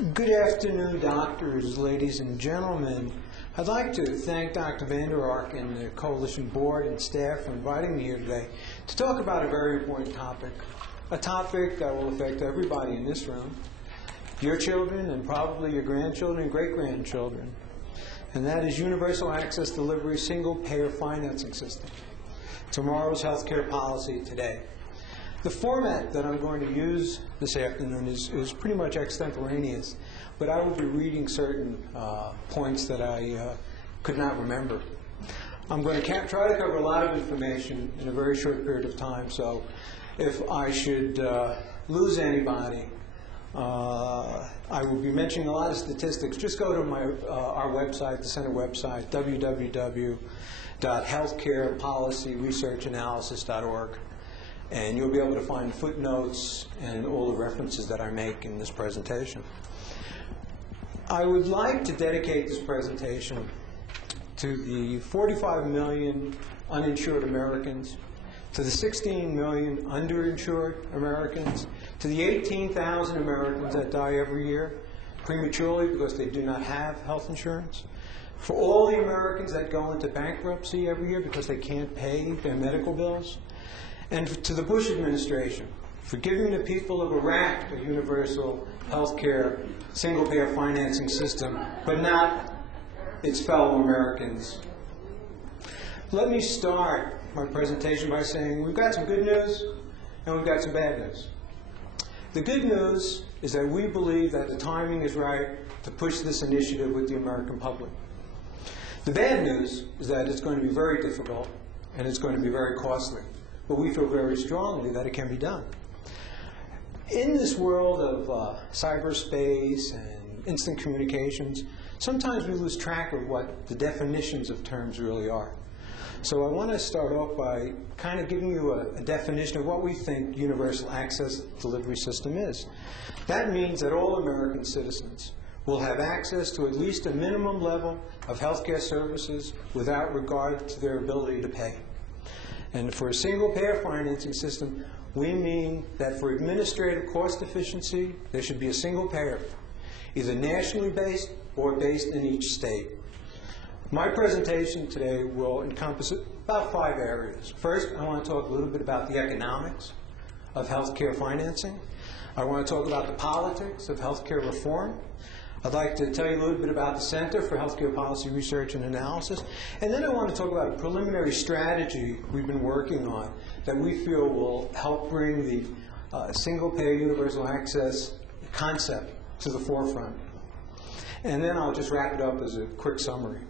Good afternoon, doctors, ladies and gentlemen. I'd like to thank Dr. Vander Ark and the Coalition Board and staff for inviting me here today to talk about a very important topic, a topic that will affect everybody in this room, your children and probably your grandchildren and great-grandchildren, and that is Universal Access Delivery Single-Payer Financing System, tomorrow's healthcare policy today. The format that I'm going to use this afternoon is pretty much extemporaneous, but I will be reading certain points that I could not remember. I'm going to try to cover a lot of information in a very short period of time, so if I should lose anybody, I will be mentioning a lot of statistics. Just go to our website, the Center website, www.healthcarepolicyresearchanalysis.org. And you'll be able to find footnotes and all the references that I make in this presentation. I would like to dedicate this presentation to the 45 million uninsured Americans, to the 16 million underinsured Americans, to the 18,000 Americans that die every year prematurely because they do not have health insurance, for all the Americans that go into bankruptcy every year because they can't pay their medical bills, and to the Bush administration for giving the people of Iraq a universal health care, single-payer financing system, but not its fellow Americans. Let me start my presentation by saying we've got some good news and we've got some bad news. The good news is that we believe that the timing is right to push this initiative with the American public. The bad news is that it's going to be very difficult and it's going to be very costly. But we feel very strongly that it can be done. In this world of cyberspace and instant communications, sometimes we lose track of what the definitions of terms really are. So I want to start off by kind of giving you a definition of what we think universal access delivery system is. That means that all American citizens will have access to at least a minimum level of health care services without regard to their ability to pay. And for a single-payer financing system, we mean that for administrative cost efficiency, there should be a single payer, either nationally based or based in each state. My presentation today will encompass about 5 areas. First, I want to talk a little bit about the economics of healthcare financing. I want to talk about the politics of healthcare reform. I'd like to tell you a little bit about the Center for Healthcare Policy Research and Analysis. And then I want to talk about a preliminary strategy we've been working on that we feel will help bring the single-payer universal access concept to the forefront. And then I'll just wrap it up as a quick summary.